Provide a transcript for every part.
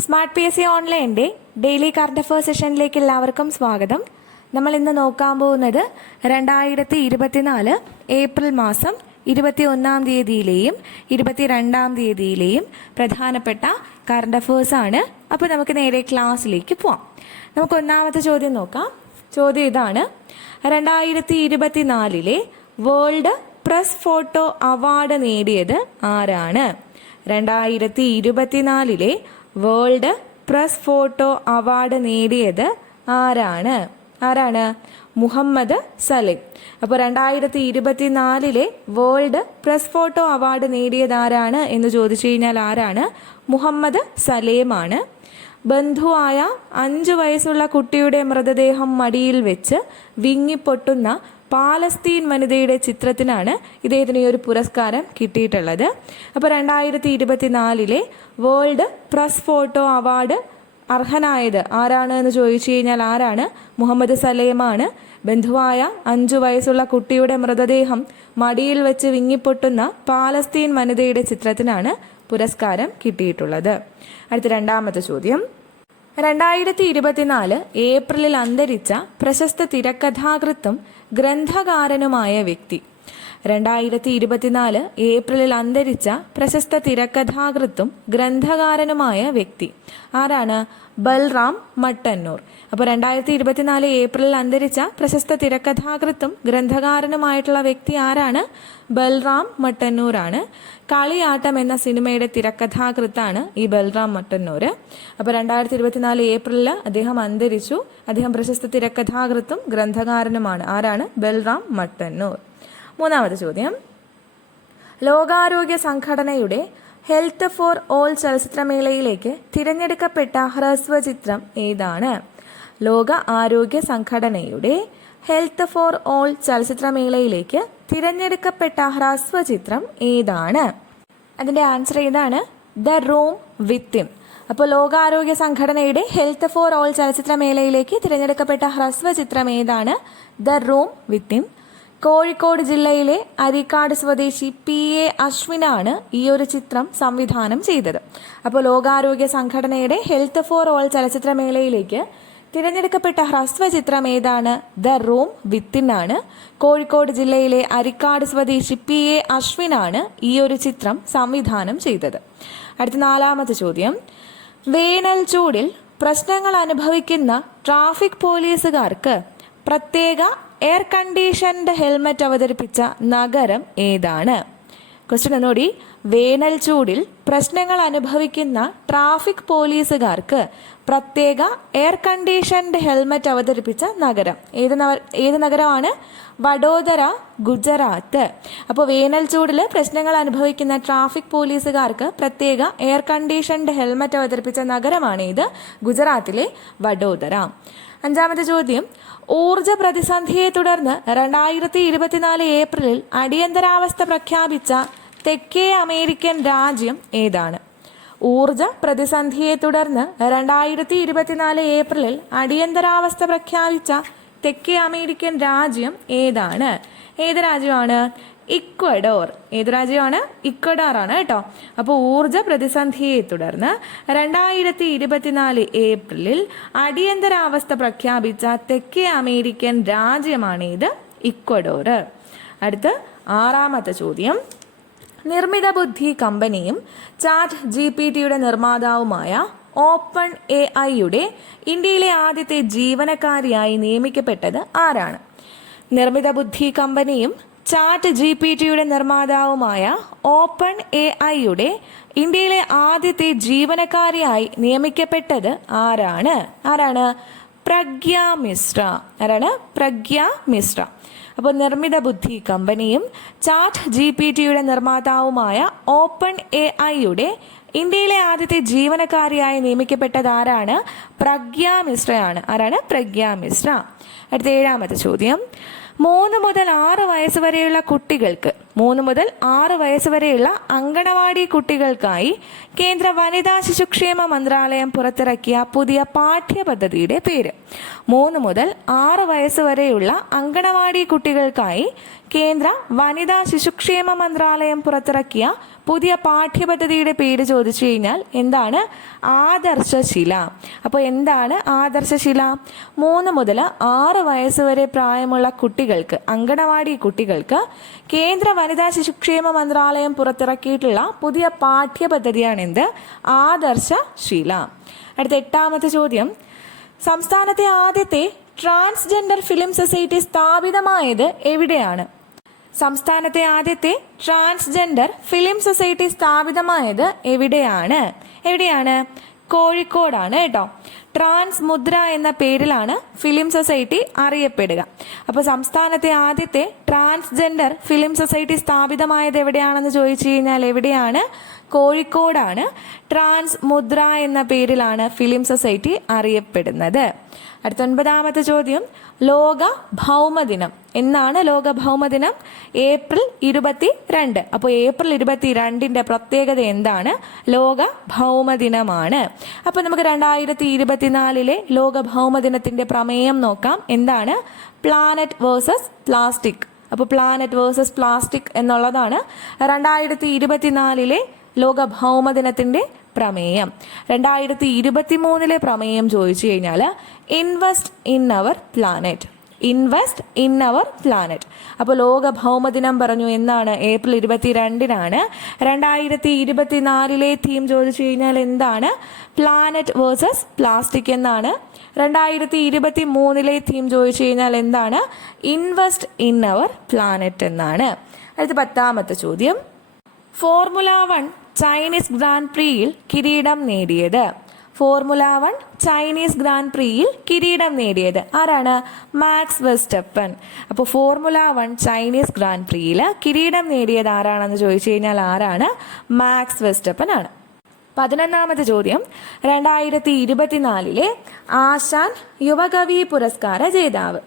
Smart P S C ഓൺലൈന്റെ daily current affairs സെഷനിലേക്ക് എല്ലാവർക്കും സ്വാഗതം. നമ്മൾ ഇന്ന് നോക്കാൻ പോകുന്നത് രണ്ടായിരത്തി ഇരുപത്തിനാല് ഏപ്രിൽ മാസം ഇരുപത്തി ഒന്നാം തീയതിയിലെയും ഇരുപത്തിരണ്ടാം തീയതിയിലെയും പ്രധാനപ്പെട്ട കറണ്ട് അഫയേഴ്സ് ആണ്. അപ്പോൾ നമുക്ക് നേരെ ക്ലാസ്സിലേക്ക് പോവാം. നമുക്ക് ഒന്നാമത്തെ ചോദ്യം നോക്കാം. ചോദ്യം ഇതാണ്. രണ്ടായിരത്തി ഇരുപത്തിനാലിലെ വേൾഡ് പ്രസ് ഫോട്ടോ അവാർഡ് നേടിയത് ആരാണ്? രണ്ടായിരത്തി ഇരുപത്തിനാലിലെ വേൾഡ് പ്രസ് ഫോട്ടോ അവാർഡ് നേടിയത് ആരാണ്? ആരാണ്? മുഹമ്മദ് സലിം. അപ്പോൾ രണ്ടായിരത്തി ഇരുപത്തിനാലിലെ വേൾഡ് പ്രസ് ഫോട്ടോ അവാർഡ് നേടിയത് ആരാണ് എന്ന് ചോദിച്ചു കഴിഞ്ഞാൽ ആരാണ്? മുഹമ്മദ് സലേമാണ്. ബന്ധുവായ അഞ്ചു വയസ്സുള്ള കുട്ടിയുടെ മൃതദേഹം മടിയിൽ വെച്ച് വിങ്ങിപ്പൊട്ടുന്ന പാലസ്തീൻ വനിതയുടെ ചിത്രത്തിനാണ് ഇദ്ദേഹത്തിന് ഈ ഒരു പുരസ്കാരം കിട്ടിയിട്ടുള്ളത്. അപ്പോൾ രണ്ടായിരത്തി ഇരുപത്തിനാലിലെ വേൾഡ് പ്രസ് ഫോട്ടോ അവാർഡ് അർഹനായത് ആരാണ് എന്ന് ചോദിച്ചു കഴിഞ്ഞാൽ ആരാണ്? മുഹമ്മദ് സലേമാണ്. ബന്ധുവായ അഞ്ചു വയസ്സുള്ള കുട്ടിയുടെ മൃതദേഹം മടിയിൽ വെച്ച് വിങ്ങിപ്പൊട്ടുന്ന പാലസ്തീൻ വനിതയുടെ ചിത്രത്തിനാണ് പുരസ്കാരം കിട്ടിയിട്ടുള്ളത്. അടുത്ത രണ്ടാമത്തെ ചോദ്യം. രണ്ടായിരത്തി ഇരുപത്തിനാല് ഏപ്രിലിൽ അന്തരിച്ച പ്രശസ്ത തിരക്കഥാകൃത്തും ഗ്രന്ഥകാരനുമായ വ്യക്തി രണ്ടായിരത്തി ഇരുപത്തിനാല് ഏപ്രിലിൽ അന്തരിച്ച പ്രശസ്ത തിരക്കഥാകൃത്തും ഗ്രന്ഥകാരനുമായ വ്യക്തി. ആരാണ്? ബൽറാം മട്ടന്നൂർ. അപ്പോൾ രണ്ടായിരത്തി ഇരുപത്തിനാല് ഏപ്രിലിൽ അന്തരിച്ച പ്രശസ്ത തിരക്കഥാകൃത്തും ഗ്രന്ഥകാരനുമായിട്ടുള്ള വ്യക്തി ആരാണ്? ബൽറാം മട്ടന്നൂരാണ്. കളിയാട്ടം എന്ന സിനിമയുടെ തിരക്കഥാകൃത്താണ് ഈ ബൽറാം മട്ടന്നൂർ അപ്പോൾ രണ്ടായിരത്തി ഇരുപത്തിനാല് ഏപ്രിലിൽ അദ്ദേഹം അന്തരിച്ചു. അദ്ദേഹം പ്രശസ്ത തിരക്കഥാകൃത്തും ഗ്രന്ഥകാരനുമാണ്. ആരാണ്? ബൽറാം മട്ടന്നൂർ. മൂന്നാമത്തെ ചോദ്യം. ലോകാരോഗ്യ സംഘടനയുടെ ഹെൽത്ത് ഫോർ ഓൾ ചലച്ചിത്രമേളയിലേക്ക് തിരഞ്ഞെടുക്കപ്പെട്ട ഹ്രസ്വചിത്രം ഏതാണ്? ലോക ആരോഗ്യ സംഘടനയുടെ ഹെൽത്ത് ഫോർ ഓൾ ചലച്ചിത്രമേളയിലേക്ക് തിരഞ്ഞെടുക്കപ്പെട്ട ഹ്രസ്വചിത്രം ഏതാണ്? അതിന്റെ ആൻസർ ഏതാണ്? ദ റൂം വിത്തിൻ അപ്പോൾ ലോകാരോഗ്യ സംഘടനയുടെ ഹെൽത്ത് ഫോർ ഓൾ ചലച്ചിത്രമേളയിലേക്ക് തിരഞ്ഞെടുക്കപ്പെട്ട ഹ്രസ്വചിത്രം ഏതാണ്? ദ റൂം വിത്തിൻ കോഴിക്കോട് ജില്ലയിലെ അരിക്കാട് സ്വദേശി പി എ അശ്വിനാണ് ഈ ഒരു ചിത്രം സംവിധാനം ചെയ്തത്. അപ്പോൾ ലോകാരോഗ്യ സംഘടനയുടെ ഹെൽത്ത് ഫോർ ഓൾ ചലച്ചിത്രമേളയിലേക്ക് തിരഞ്ഞെടുക്കപ്പെട്ട ഹ്രസ്വ ചിത്രം ഏതാണ്? ദ റൂം വിത്തിനാണ് കോഴിക്കോട് ജില്ലയിലെ അരിക്കാട് സ്വദേശി പി എ അശ്വിനാണ് ഈ ഒരു ചിത്രം സംവിധാനം ചെയ്തത്. അടുത്ത നാലാമത്തെ ചോദ്യം. വേനൽ ചൂടിൽ പ്രശ്നങ്ങൾ അനുഭവിക്കുന്ന ട്രാഫിക് പോലീസുകാർക്ക് പ്രത്യേക എയർ കണ്ടീഷൻഡ് ഹെൽമറ്റ് അവതരിപ്പിച്ച നഗരം ഏതാണ്? ക്വസ്റ്റ്യൻ ഒന്നുകൂടി വേനൽ ചൂടിൽ പ്രശ്നങ്ങൾ അനുഭവിക്കുന്ന ട്രാഫിക് പോലീസുകാർക്ക് പ്രത്യേക എയർ കണ്ടീഷൻഡ് ഹെൽമറ്റ് അവതരിപ്പിച്ച നഗരം. ഏത് ഏത് നഗരമാണ്? വഡോദര ഗുജറാത്ത്. അപ്പോൾ വേനൽ ചൂടിൽ പ്രശ്നങ്ങൾ അനുഭവിക്കുന്ന ട്രാഫിക് പോലീസുകാർക്ക് പ്രത്യേക എയർ കണ്ടീഷൻഡ് ഹെൽമറ്റ് അവതരിപ്പിച്ച നഗരമാണ് ഇത് ഗുജറാത്തിലെ വഡോദര. അഞ്ചാമത്തെ ചോദ്യം. ഊർജ പ്രതിസന്ധിയെ തുടർന്ന് രണ്ടായിരത്തി ഇരുപത്തിനാല് ഏപ്രിലിൽ അടിയന്തരാവസ്ഥ പ്രഖ്യാപിച്ച തെക്കേ അമേരിക്കൻ രാജ്യം ഏതാണ്? ഊർജ പ്രതിസന്ധിയെ തുടർന്ന് രണ്ടായിരത്തി ഇരുപത്തിനാല് ഏപ്രിലിൽ അടിയന്തരാവസ്ഥ പ്രഖ്യാപിച്ച തെക്കേ അമേരിക്കൻ രാജ്യം ഏതാണ്? ഏത് രാജ്യമാണ്? ഇക്വഡോർ. ഏത് രാജ്യമാണ്? ഇക്വഡോർ ആണ് കേട്ടോ. അപ്പോൾ ഊർജ പ്രതിസന്ധിയെ തുടർന്ന് രണ്ടായിരത്തി ഇരുപത്തിനാല് ഏപ്രിലിൽ അടിയന്തരാവസ്ഥ പ്രഖ്യാപിച്ച തെക്കേ അമേരിക്കൻ രാജ്യമാണ് ഇത് ഇക്വഡോർ. അടുത്ത ആറാമത്തെ ചോദ്യം. നിർമ്മിത ബുദ്ധി കമ്പനിയും ചാറ്റ് ജി പി ടിയുടെ നിർമ്മാതാവുമായ ഓപ്പൺ എ ഐയുടെ ഇന്ത്യയിലെ ആദ്യത്തെ ജീവനക്കാരിയായി നിയമിക്കപ്പെട്ടത് ആരാണ്? നിർമ്മിത ബുദ്ധി കമ്പനിയും ചാറ്റ് ജി പി ടിയുടെ നിർമ്മാതാവുമായ ഓപ്പൺ എ ഐയുടെ ഇന്ത്യയിലെ ആദ്യത്തെ ജീവനക്കാരിയായി നിയമിക്കപ്പെട്ടത് ആരാണ്? ആരാണ്? പ്രഗ്യ മിശ്ര. ആരാണ്? പ്രഗ്യ മിശ്ര. അപ്പോൾ നിർമ്മിത ബുദ്ധി കമ്പനിയും ചാറ്റ് ജി പി ടിയുടെ നിർമ്മാതാവുമായ ഓപ്പൺ എ ഐയുടെ ഇന്ത്യയിലെ ആദ്യത്തെ ജീവനക്കാരിയായി നിയമിക്കപ്പെട്ടത് ആരാണ് പ്രഗ്യ മിശ്രയാണ് ആരാണ്? പ്രഗ്യ മിശ്ര. അടുത്ത ഏഴാമത്തെ ചോദ്യം. മൂന്ന് മുതൽ ആറ് വയസ്സ് വരെയുള്ള കുട്ടികൾക്ക് മൂന്ന് മുതൽ ആറ് വയസ്സ് വരെയുള്ള അങ്കണവാടി കുട്ടികൾക്കായി കേന്ദ്ര വനിതാ ശിശുക്ഷേമ മന്ത്രാലയം പുറത്തിറക്കിയ പുതിയ പാഠ്യപദ്ധതിയുടെ പേര്. മൂന്ന് മുതൽ ആറ് വയസ്സ് വരെയുള്ള അങ്കണവാടി കുട്ടികൾക്കായി കേന്ദ്ര വനിതാ ശിശുക്ഷേമ മന്ത്രാലയം പുറത്തിറക്കിയ പുതിയ പാഠ്യപദ്ധതിയുടെ പേര് ചോദിച്ചു കഴിഞ്ഞാൽ എന്താണ്? ആദർശശില. അപ്പോൾ എന്താണ് ആദർശശില? മൂന്ന് മുതൽ ആറ് വയസ്സ് വരെ പ്രായമുള്ള കുട്ടികൾക്ക് അങ്കണവാടി കുട്ടികൾക്ക് കേന്ദ്ര വനിതാ ശിശുക്ഷേമ മന്ത്രാലയം പുറത്തിറക്കിയിട്ടുള്ള പുതിയ പാഠ്യപദ്ധതിയാണ് എന്ത് ആദർശശില. അടുത്ത എട്ടാമത്തെ ചോദ്യം. സംസ്ഥാനത്തെ ആദ്യത്തെ ട്രാൻസ്ജെൻഡർ ഫിലിം സൊസൈറ്റി സ്ഥാപിതമായത് എവിടെയാണ്? സംസ്ഥാനത്തെ ആദ്യത്തെ ട്രാൻസ്ജെൻഡർ ഫിലിം സൊസൈറ്റി സ്ഥാപിതമായത് എവിടെയാണ്? എവിടെയാണ്? കോഴിക്കോടാണ് കേട്ടോ. ട്രാൻസ് മുദ്ര എന്ന പേരിലാണ് ഫിലിം സൊസൈറ്റി അറിയപ്പെടുക. അപ്പോൾ സംസ്ഥാനത്തെ ആദ്യത്തെ ട്രാൻസ്ജെൻഡർ ഫിലിം സൊസൈറ്റി സ്ഥാപിതമായത് എവിടെയാണെന്ന് ചോദിച്ചു കഴിഞ്ഞാൽ എവിടെയാണ്? കോഴിക്കോടാണ്. ട്രാൻസ് മുദ്ര എന്ന പേരിലാണ് ഫിലിം സൊസൈറ്റി അറിയപ്പെടുന്നത്. അടുത്ത ഒൻപതാമത്തെ ചോദ്യം. ലോക ഭൗമദിനം എന്നാണ് ലോക ഭൗമദിനം ഏപ്രിൽ ഇരുപത്തി രണ്ട് അപ്പോൾ ഏപ്രിൽ ഇരുപത്തി രണ്ടിന്റെ പ്രത്യേകത എന്താണ്? ലോക ഭൗമദിനമാണ് അപ്പോൾ നമുക്ക് രണ്ടായിരത്തി ഇരുപത്തിനാലിലെ ലോക ഭൗമദിനത്തിന്റെ പ്രമേയം നോക്കാം. എന്താണ്? പ്ലാനറ്റ് വേഴ്സസ് പ്ലാസ്റ്റിക് അപ്പോൾ പ്ലാനറ്റ് വേഴ്സസ് പ്ലാസ്റ്റിക് എന്നുള്ളതാണ് രണ്ടായിരത്തി ഇരുപത്തിനാലിലെ ലോക ഭൗമദിനത്തിന്റെ പ്രമേയം. രണ്ടായിരത്തി ഇരുപത്തി മൂന്നിലെ പ്രമേയം ചോദിച്ചു കഴിഞ്ഞാൽ invest in our planet invest in our planet അപ്പോൾ ലോക ഭൗമദിനം പറഞ്ഞു എന്നാണ്. ഏപ്രിൽ ഇരുപത്തി രണ്ടിനാണ് രണ്ടായിരത്തി ഇരുപത്തിനാലിലെ തീം ചോദിച്ചു കഴിഞ്ഞാൽ എന്താണ്? പ്ലാനറ്റ് വേഴ്സസ് പ്ലാസ്റ്റിക് എന്നാണ്. രണ്ടായിരത്തി ഇരുപത്തി മൂന്നിലെ തീം ചോദിച്ചു കഴിഞ്ഞാൽ എന്താണ്? ഇൻവെസ്റ്റ് ഇൻ അവർ പ്ലാനറ്റ് എന്നാണ്. അടുത്ത പത്താമത്തെ ചോദ്യം. ഫോർമുല വൺ ചൈനീസ് ഗ്രാൻഡ് പ്രീയിൽ കിരീടം നേടിയത്. ഫോർമുല വൺ ചൈനീസ് ഗ്രാൻഡ് പ്രീയിൽ കിരീടം നേടിയത്. ആരാണ്? Max Verstappen. അപ്പോൾ ഫോർമുല വൺ ചൈനീസ് ഗ്രാൻഡ് പ്രീയിൽ കിരീടം നേടിയത് ആരാണെന്ന് ചോദിച്ചു കഴിഞ്ഞാൽ ആരാണ്? മാക്സ് വെസ്റ്റപ്പൻ ആണ് പതിനൊന്നാമത്തെ ചോദ്യം. രണ്ടായിരത്തി ഇരുപത്തിനാലിലെ ആശാൻ യുവകവി പുരസ്കാര ജേതാവ്.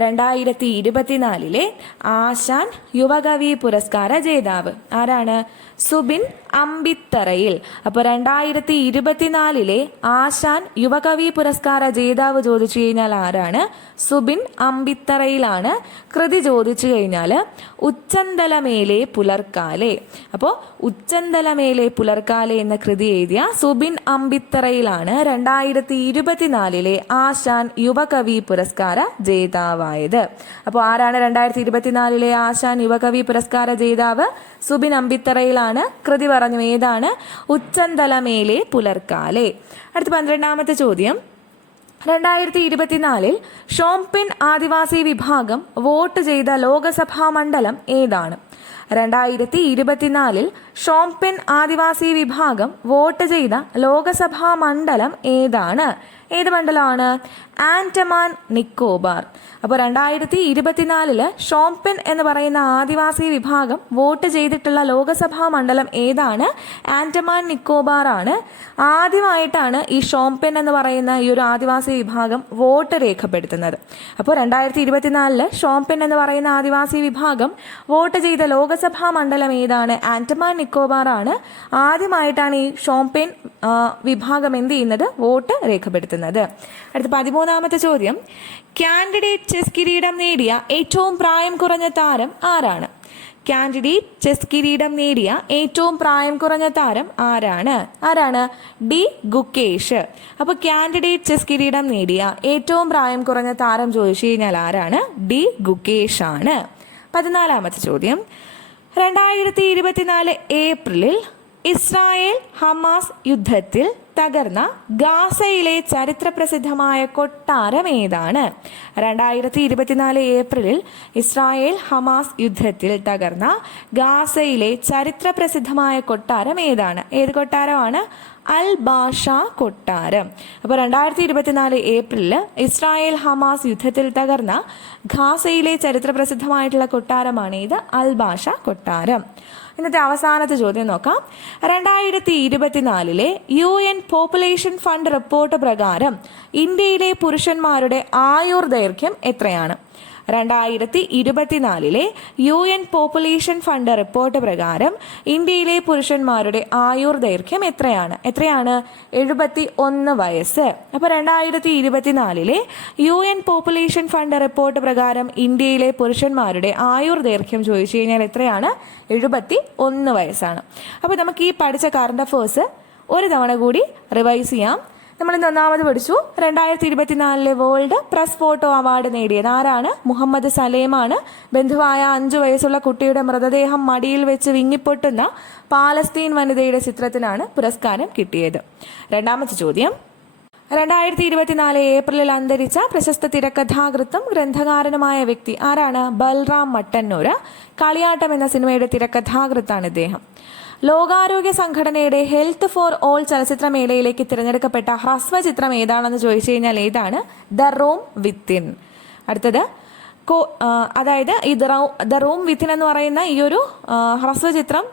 രണ്ടായിരത്തി ഇരുപത്തിനാലിലെ ആശാൻ യുവകവി പുരസ്കാര ജേതാവ്. ആരാണ്? സുബിൻ അമ്പിത്തറയിൽ. അപ്പോൾ രണ്ടായിരത്തി ഇരുപത്തിനാലിലെ ആശാൻ യുവകവി പുരസ്കാര ജേതാവ് ചോദിച്ചു കഴിഞ്ഞാൽ ആരാണ്? സുബിൻ അമ്പിത്തറയിലാണ്. കൃതി ചോദിച്ചു കഴിഞ്ഞാൽ ഉച്ചന്തലമേലെ പുലർക്കാലെ. അപ്പോൾ ഉച്ചന്തലമേലെ പുലർക്കാലെ എന്ന കൃതി എഴുതിയ സുബിൻ അമ്പിത്തറയിലാണ് രണ്ടായിരത്തി ഇരുപത്തിനാലിലെ ആശാൻ യുവകവി പുരസ്കാര ജേതാവായത്. അപ്പോൾ ആരാണ് രണ്ടായിരത്തി ഇരുപത്തിനാലിലെ ആശാൻ യുവകവി പുരസ്കാര ജേതാവ്? സുബിൻ അമ്പിത്തറയിലാണ്. കൃതി പറഞ്ഞു ഏതാണ്? ഉച്ചന്തലമേലെ പുലർക്കാലെ. അടുത്ത പന്ത്രണ്ടാമത്തെ ചോദ്യം. രണ്ടായിരത്തി ഇരുപത്തിനാലിൽ ഷോംപിൻ ആദിവാസി വിഭാഗം വോട്ട് ചെയ്ത ലോകസഭാ മണ്ഡലം ഏതാണ്? രണ്ടായിരത്തി ഇരുപത്തിനാലിൽ ഷോംപെൻ ആദിവാസി വിഭാഗം വോട്ട് ചെയ്ത ലോകസഭാ മണ്ഡലം ഏതാണ്? ഏത് മണ്ഡലമാണ്? ആൻഡമാൻ നിക്കോബാർ. അപ്പോൾ രണ്ടായിരത്തി ഇരുപത്തിനാലിൽ ഷോംപെൻ എന്ന് പറയുന്ന ആദിവാസി വിഭാഗം വോട്ട് ചെയ്തിട്ടുള്ള ലോകസഭാ മണ്ഡലം ഏതാണ്? ആൻഡമാൻ നിക്കോബാർ ആണ് ആദ്യമായിട്ടാണ് ഈ ഷോംപെൻ എന്ന് പറയുന്ന ഈ ഒരു ആദിവാസി വിഭാഗം വോട്ട് രേഖപ്പെടുത്തുന്നത്. അപ്പോൾ രണ്ടായിരത്തി ഇരുപത്തിനാലിൽ ഷോംപെൻ എന്ന് പറയുന്ന ആദിവാസി വിഭാഗം വോട്ട് ചെയ്ത ലോകസഭാ മണ്ഡലം ഏതാണ്? ആൻഡമാൻ നിക്കോബാർ ആണ് ആദ്യമായിട്ടാണ് ഈ ഷോംപെൻ വിഭാഗം എന്ത് ചെയ്യുന്നത്? വോട്ട് രേഖപ്പെടുത്തുന്നത്. അടുത്ത പതിമൂന്നാമത്തെ ചോദ്യം. കാൻഡിഡേറ്റ് ചെസ് കിരീടം നേടിയ ഏറ്റവും പ്രായം കുറഞ്ഞ താരം ആരാണ്? കാൻഡിഡേറ്റ് ചെസ് കിരീടം നേടിയ ഏറ്റവും പ്രായം കുറഞ്ഞ താരം ആരാണ്? ആരാണ്? ഡി. ഗുക്കേഷ്. അപ്പോൾ കാൻഡിഡേറ്റ് ചെസ് കിരീടം നേടിയ ഏറ്റവും പ്രായം കുറഞ്ഞ താരം ചോദിച്ചു കഴിഞ്ഞാൽ ആരാണ്? ഡി. ഗുക്കേഷ് ആണ് പതിനാലാമത്തെ ചോദ്യം. രണ്ടായിരത്തി ഇരുപത്തിനാല് ഏപ്രിലിൽ ഇസ്രായേൽ ഹമാസ് യുദ്ധത്തിൽ തകർന്ന ഗാസയിലെ ചരിത്രപ്രസിദ്ധമായ കൊട്ടാരം ഏതാണ്? രണ്ടായിരത്തി ഇരുപത്തിനാല് ഏപ്രിലിൽ ഇസ്രായേൽ ഹമാസ് യുദ്ധത്തിൽ തകർന്ന ഗാസയിലെ ചരിത്രപ്രസിദ്ധമായ കൊട്ടാരം ഏതാണ്? ഏത് കൊട്ടാരമാണ്? അൽ ബാഷ കൊട്ടാരം. അപ്പോൾ രണ്ടായിരത്തി ഇരുപത്തിനാല് ഏപ്രിലിൽ ഇസ്രായേൽ ഹമാസ് യുദ്ധത്തിൽ തകർന്ന ഖാസയിലെ ചരിത്രപ്രസിദ്ധമായിട്ടുള്ള കൊട്ടാരമാണ് ഇത് അൽ ബാഷ കൊട്ടാരം. ഇന്നത്തെ അവസാനത്തെ ചോദ്യം നോക്കാം. രണ്ടായിരത്തി ഇരുപത്തിനാലിലെ U N population fund report പ്രകാരം ഇന്ത്യയിലെ പുരുഷന്മാരുടെ ആയുർ ദൈർഘ്യം എത്രയാണ്? രണ്ടായിരത്തി ഇരുപത്തിനാലിലെ U N population fund report പ്രകാരം ഇന്ത്യയിലെ പുരുഷന്മാരുടെ ആയുർ ദൈർഘ്യം എത്രയാണ്? എത്രയാണ്? എഴുപത്തി ഒന്ന് വയസ്സ്. അപ്പോൾ രണ്ടായിരത്തി ഇരുപത്തിനാലിലെ U N population fund report പ്രകാരം ഇന്ത്യയിലെ പുരുഷന്മാരുടെ ആയുർ ദൈർഘ്യം ചോദിച്ചു കഴിഞ്ഞാൽ എത്രയാണ്? എഴുപത്തി ഒന്ന് വയസ്സാണ്. അപ്പോൾ നമുക്ക് ഈ പഠിച്ച കറണ്ട് അഫേഴ്സ് ഒരു തവണ കൂടി റിവൈസ് ചെയ്യാം. നമ്മൾ ഇന്ന് ഒന്നാമത് പഠിച്ചു. രണ്ടായിരത്തി ഇരുപത്തിനാലിലെ വേൾഡ് പ്രസ് ഫോട്ടോ അവാർഡ് നേടിയത് ആരാണ്? മുഹമ്മദ് സലേമാണ്. ബന്ധുവായ അഞ്ചു വയസ്സുള്ള കുട്ടിയുടെ മൃതദേഹം മടിയിൽ വെച്ച് വിങ്ങിപ്പൊട്ടുന്ന പാലസ്തീൻ വനിതയുടെ ചിത്രത്തിനാണ് പുരസ്കാരം കിട്ടിയത്. രണ്ടാമത്തെ ചോദ്യം. രണ്ടായിരത്തി ഇരുപത്തിനാല് ഏപ്രിലിൽ അന്തരിച്ച പ്രശസ്ത തിരക്കഥാകൃത്തും ഗ്രന്ഥകാരനുമായ വ്യക്തി ആരാണ്? ബൽറാം മട്ടന്നൂര്. കളിയാട്ടം എന്ന സിനിമയുടെ തിരക്കഥാകൃത്താണ് ഇദ്ദേഹം. ലോകാരോഗ്യ സംഘടനയുടെ ഹെൽത്ത് ഫോർ ഓൾ ചലച്ചിത്രമേളയിലേക്ക് തിരഞ്ഞെടുക്കപ്പെട്ട ഹ്രസ്വചിത്രം ഏതാണെന്ന് ചോദിച്ചു കഴിഞ്ഞാൽ ഏതാണ്? The room within. അടുത്തത് അതായത് ഈ ദ റൂ വിത്തിൻ എന്ന് പറയുന്ന ഈ ഒരു ഹ്രസ്വചിത്രം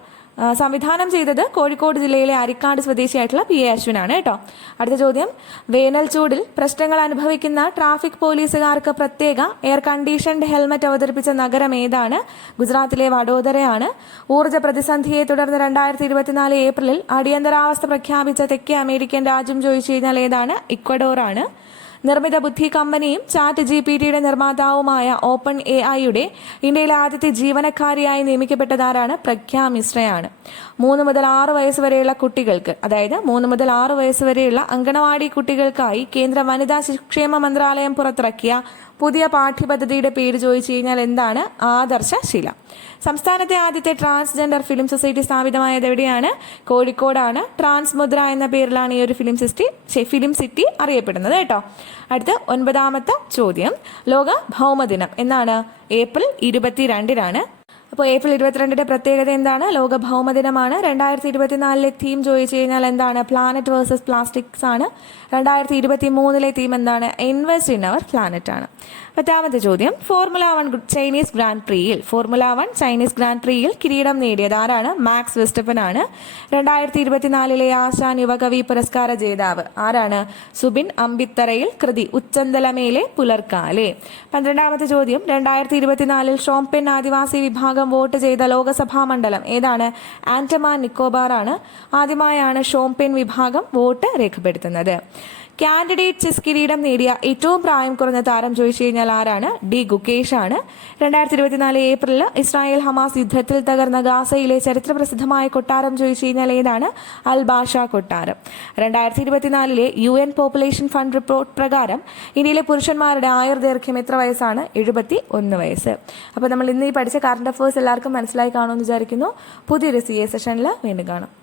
സംവിധാനം ചെയ്തത് കോഴിക്കോട് ജില്ലയിലെ അരിക്കാട് സ്വദേശിയായിട്ടുള്ള പി എ അശ്വിനാണ് കേട്ടോ. അടുത്ത ചോദ്യം. വേനൽ ചൂടിൽ പ്രശ്നങ്ങൾ അനുഭവിക്കുന്ന ട്രാഫിക് പോലീസുകാർക്ക് പ്രത്യേക എയർ കണ്ടീഷൻഡ് ഹെൽമറ്റ് അവതരിപ്പിച്ച നഗരം ഏതാണ്? ഗുജറാത്തിലെ വഡോദരയാണ്. ഊർജ പ്രതിസന്ധിയെ തുടർന്ന് രണ്ടായിരത്തി ഇരുപത്തിനാല് ഏപ്രിലിൽ അടിയന്തരാവസ്ഥ പ്രഖ്യാപിച്ച തെക്കേ അമേരിക്കൻ രാജ്യം ചോദിച്ചു കഴിഞ്ഞാൽ ഏതാണ്? ഇക്വഡോറാണ്. നിർമ്മിത ബുദ്ധി കമ്പനിയും ചാറ്റ് ജി പി ടിയുടെ നിർമ്മാതാവുമായ ഓപ്പൺ എ ഐയുടെ ഇന്ത്യയിലെ ആദ്യത്തെ ജീവനക്കാരിയായി നിയമിക്കപ്പെട്ടതാരാണ് പ്രഗ്യ മിശ്രയാണ്. മൂന്ന് മുതൽ ആറ് വയസ്സ് വരെയുള്ള കുട്ടികൾക്ക് അതായത് മൂന്ന് മുതൽ ആറ് വയസ്സ് വരെയുള്ള അങ്കണവാടി കുട്ടികൾക്കായി കേന്ദ്ര വനിതാ ശിക്ഷേമ മന്ത്രാലയം പുറത്തിറക്കിയ പുതിയ പാഠ്യപദ്ധതിയുടെ പേര് ചോദിച്ചു കഴിഞ്ഞാൽ എന്താണ്? ആദർശശീല. സംസ്ഥാനത്തെ ആദ്യത്തെ ട്രാൻസ്ജെൻഡർ ഫിലിം സൊസൈറ്റി സ്ഥാപിതമായത് എവിടെയാണ്? കോഴിക്കോടാണ്. ട്രാൻസ് മുദ്ര എന്ന പേരിലാണ് ഈ ഒരു ഫിലിം സിറ്റി ഛെ, ഫിലിം സിറ്റി അറിയപ്പെടുന്നത് കേട്ടോ. അടുത്ത ഒൻപതാമത്തെ ചോദ്യം. ലോക ഭൗമദിനം എന്നാണ്. ഏപ്രിൽ ഇരുപത്തിരണ്ടിനാണ്. അപ്പോൾ ഏപ്രിൽ ഇരുപത്തിരണ്ടിന്റെ പ്രത്യേകത എന്താണ്? ലോക ഭൗമദിനമാണ് രണ്ടായിരത്തി ഇരുപത്തിനാലിലെ തീം ചോദിച്ചു കഴിഞ്ഞാൽ എന്താണ്? പ്ലാനറ്റ് വേഴ്സസ് പ്ലാസ്റ്റിക്സ് ആണ്. രണ്ടായിരത്തി ഇരുപത്തി മൂന്നിലെ തീം എന്താണ്? ഇൻവെസ്റ്റ് ഇൻ അവർ പ്ലാനറ്റ് ആണ്. പത്താമത്തെ ചോദ്യം. ഫോർമുല വൺ ചൈനീസ് ഗ്രാൻഡ് പ്രീയിൽ ഫോർമുല വൺ ചൈനീസ് ഗ്രാൻഡ് പ്രീയിൽ കിരീടം നേടിയത് ആരാണ്? മാക്സ് വെസ്റ്റപ്പൻ ആണ്. രണ്ടായിരത്തി ഇരുപത്തിനാലിലെ ആശാൻ യുവകവി പുരസ്കാര ജേതാവ് ആരാണ്? സുബിൻ അമ്പിത്തറയിൽ കൃതി ഉച്ചന്തലമേലെ പുലർക്കാലെ. പന്ത്രണ്ടാമത്തെ ചോദ്യം. രണ്ടായിരത്തി ഇരുപത്തിനാലിൽ ഷോംപെൻ ആദിവാസി വിഭാഗം വോട്ട് ചെയ്ത ലോകസഭാ മണ്ഡലം ഏതാണ്? ആൻഡമാൻ നിക്കോബാർ ആണ്. ആദ്യമായാണ് ഷോംപെൻ വിഭാഗം വോട്ട് രേഖപ്പെടുത്തുന്നത്. കാൻഡിഡേറ്റ് ചെസ് കിരീടം നേടിയ ഏറ്റവും പ്രായം കുറഞ്ഞ താരം ചോദിച്ചു കഴിഞ്ഞാൽ ആരാണ്? ഡി ഗുകേഷ് ആണ് രണ്ടായിരത്തി ഇരുപത്തിനാല് ഏപ്രിലിൽ ഇസ്രായേൽ ഹമാസ് യുദ്ധത്തിൽ തകർന്ന ഗാസയിലെ ചരിത്ര പ്രസിദ്ധമായ കൊട്ടാരം ചോദിച്ചു കഴിഞ്ഞാൽ ഏതാണ്? അൽ ബാഷ കൊട്ടാരം. രണ്ടായിരത്തി ഇരുപത്തിനാലിലെ U N population fund report പ്രകാരം ഇന്ത്യയിലെ പുരുഷന്മാരുടെ ആയുർദൈർഘ്യം എത്ര വയസ്സാണ്? എഴുപത്തി ഒന്ന് വയസ്സ്. അപ്പോൾ നമ്മൾ ഇന്ന് ഈ പഠിച്ച കറണ്ട് അഫേഴ്സ് എല്ലാവർക്കും മനസ്സിലായി കാണുമെന്ന് വിചാരിക്കുന്നു. പുതിയൊരു സി എ സെഷനിൽ വീണ്ടും കാണാം.